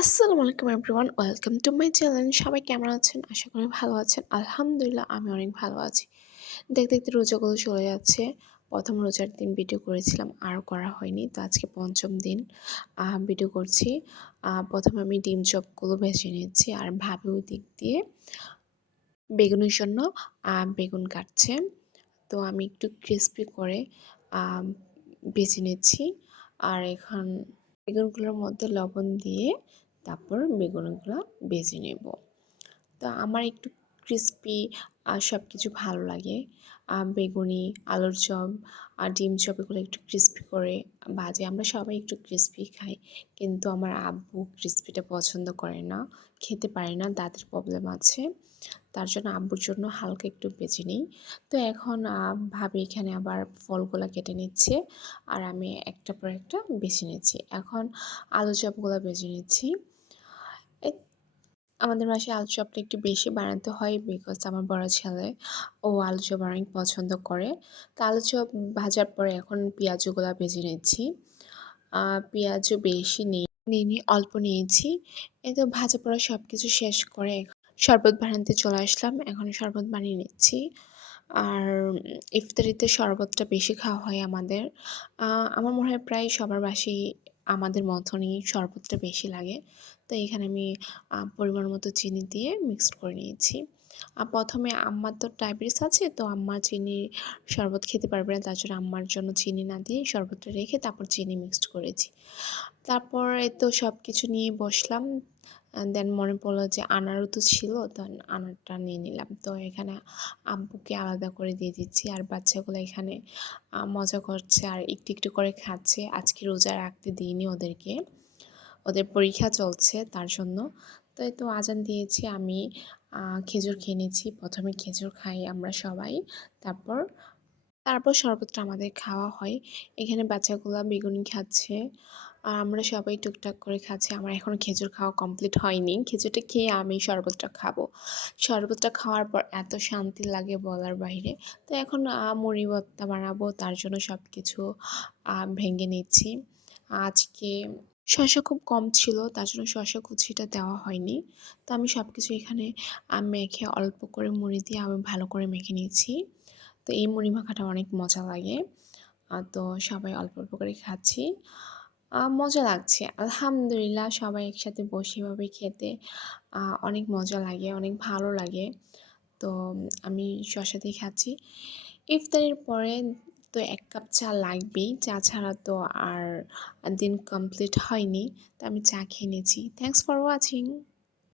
আসসালামু আলাইকুম everyone, welcome to my channel. সবাই কেমন আছেন? আশা করি ভালো আছেন। আলহামদুলিল্লাহ আমি অনেক ভালো আছি। দেখতে দেখতে রোজাগুলো চলে যাচ্ছে। প্রথম রোজার দিন ভিডিও করেছিলাম, আর করা হয়নি। তো আজকে পঞ্চম দিন ভিডিও করছি। প্রথমে আমি ডিম চপগুলো ভেজে নিচ্ছি, আর ভাবি ওই দিক দিয়ে বেগুনের জন্য বেগুন কাটছে। তো আমি একটু ক্রিস্পি করে আম ভেজে নিচ্ছি। আর এখন বেগুনগুলোর মধ্যে লবণ দিয়ে তারপর বেগুনগুলো ভেজে নেব। তো আমার একটু ক্রিস্পি সব কিছু ভালো লাগে। বেগুনি, আলুর চপ আর ডিম চপ এগুলো একটু ক্রিস্পি করে ভাজে। আমরা সবাই একটু ক্রিস্পি খাই, কিন্তু আমার আব্বু ক্রিস্পিটা পছন্দ করে না, খেতে পারে না, দাঁতের প্রবলেম আছে। তার জন্য আব্বুর জন্য হালকা একটু ভেজে নিই। তো এখন ভাবি এখানে আবার ফলগুলা কেটে নিচ্ছে, আর আমি একটার পর একটা বেছে নিচ্ছি। এখন আলু চপগুলা ভেজে নিচ্ছি। এ আমাদের বাসায় আলু চপটা একটু বেশি বানাতে হয়, বিকজ আমার বড় ছেলে ও আলু চপ অনেক পছন্দ করে। তো আলু চপ ভাজার পরে এখন পেঁয়াজগুলা ভেজে নিচ্ছি। পেঁয়াজও বেশি নিইনি, অল্প নিয়েছি। এই তো ভাজা পোড়া সব কিছু শেষ করে শরবত বানাতে চলে আসলাম। এখন শরবত বানিয়ে নিচ্ছি। আর ইফতারিতে শরবতটা বেশি খাওয়া হয় আমাদের। আমার মনে হয় প্রায় সবার বাসায় আমাদের মতনই শরবতটা বেশি লাগে। তো এখানে আমি পরিমাণ মতো চিনি দিয়ে মিক্সড করে নিয়েছি। প্রথমে আম্মার তো ডায়াবেটিস আছে, তো আম্মা চিনি শরবত খেতে পারবে না, তার জন্য আম্মার জন্য চিনি না দিয়ে শরবতটা রেখে তারপর চিনি মিক্সড করেছি। তারপর এই তো সব কিছু নিয়ে বসলাম। দেন মনে পড়লো যে আনারও তো ছিল, তো আনারটা নিয়ে নিলাম। তো এখানে আব্বুকে আলাদা করে দিয়ে দিচ্ছি, আর বাচ্চাগুলো এখানে মজা করছে আর একটু একটু করে খাচ্ছে। আজকে রোজা রাখতে দিইনি ওদেরকে, ওদের পরীক্ষা চলছে তার জন্য। তো এই তো আজান দিয়েছি, আমি খেজুর খেয়ে নিচ্ছি। প্রথমে খেজুর খাই আমরা সবাই, তারপর তারপর শরবতটা আমাদের খাওয়া হয়। এখানে বাচ্চাগুলা বেগুনি খাচ্ছে, আর আমরা সবাই টুকটাক করে খাচ্ছি। আমার এখনো খেজুর খাওয়া কমপ্লিট হয়নি। খেজুরটা খেয়ে আমি শরবতটা খাবো। শরবতটা খাওয়ার পর এত শান্তি লাগে বলার বাইরে। তো এখন মুড়ি ভর্তা বানাবো, তার জন্য সব কিছু ভেঙে নিচ্ছি। আজকে শসা খুব কম ছিল, তার জন্য শসা কুচিটা দেওয়া হয়নি। তো আমি সব কিছু এখানে মেখে অল্প করে মুড়ি দিয়ে আমি ভালো করে মেখে নিয়েছি। তো এই মুড়ি মাখাটা অনেক মজা লাগে। তো সবাই অল্প অল্প করে খাচ্ছি। মজা লাগছে আলহামদুলিল্লাহ। সবাই একসাথে বসে এভাবে খেতে অনেক মজা লাগে, অনেক ভালো লাগে। তো আমি শসা দিয়ে খাচ্ছি। ইফতারের পরে তো ১ কাপ চা লাগবেই। চা ছাড়া তো আর দিন কমপ্লিট হয়নি। তো আমি চা খেয়ে নিয়েছি। Thanks for watching.